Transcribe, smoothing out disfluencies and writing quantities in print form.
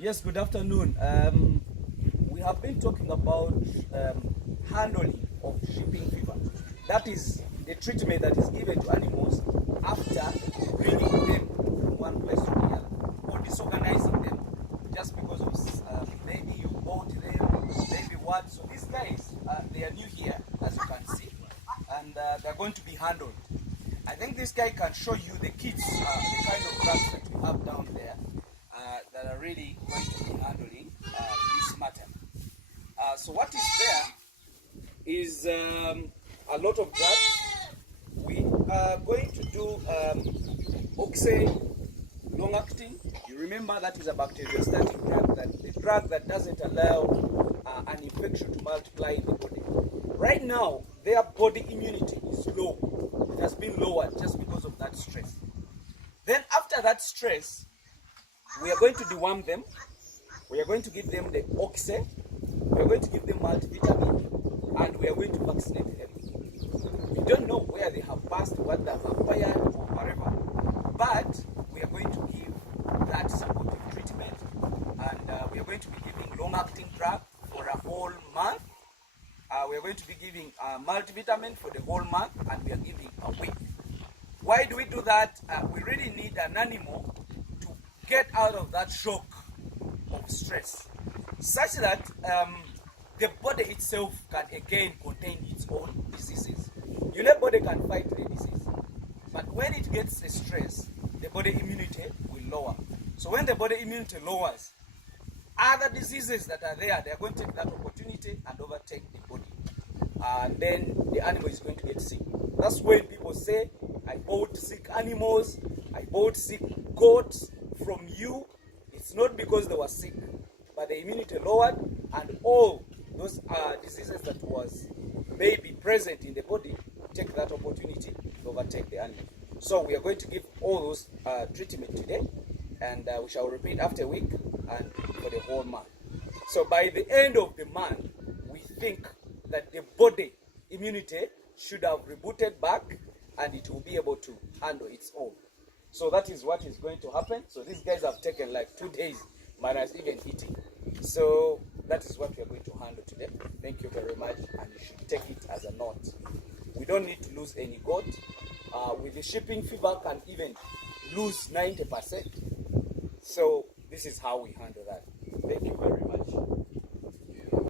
Yes, good afternoon. We have been talking about handling of shipping fever. That is the treatment that is given to animals after bringing them from one place to the other or disorganizing them just because of maybe you bought them, maybe what. So these guys, they are new here, as you can see, and they're going to be handled. I think this guy can show you the kits, the kind of drugs that we have down there that are really going to be handling this matter. So what is there is a lot of drugs. We are going to do oxy long-acting. You remember that is a bacteriostatic drug, the drug that doesn't allow an infection to multiply in the body. Right now, their body immunity is low. It has been lowered just because of that stress. Then after that stress, we are going to deworm them. We are going to give them the oxy. We are going to give them multivitamin, and we are going to vaccinate them. We don't know where they have passed, what they have acquired, or whatever, but we are going to give that supportive treatment, and we are going to be giving long-acting drug for a whole month. We are going to be giving multivitamin for the whole month, and we are giving a week. Why do we do that? We really need an animal to get out of that shock of stress, such that the body itself can again contain its own diseases. You know, body can fight the disease, but when it gets the stress, the body immunity will lower. So when the body immunity lowers, other diseases that are there, they are going to take that opportunity and overtake the body. And then the animal is going to get sick. That's when people say, I bought sick animals, I bought sick goats from you. It's not because they were sick, but the immunity lowered, and all those diseases that was maybe present in the body take that opportunity to overtake the animal. So we are going to give all those treatment today, and we shall repeat after a week and for the whole month. So by the end of the month, we think that the body immunity should have rebooted back, and it will be able to handle its own. So that is what is going to happen. So these guys have taken like 2 days minus even eating. So that is what we are going to handle today. Thank you very much, and you should take it as a note. We don't need to lose any goat. With the shipping fever, can even lose 90%. So this is how we handle that. Thank you very much.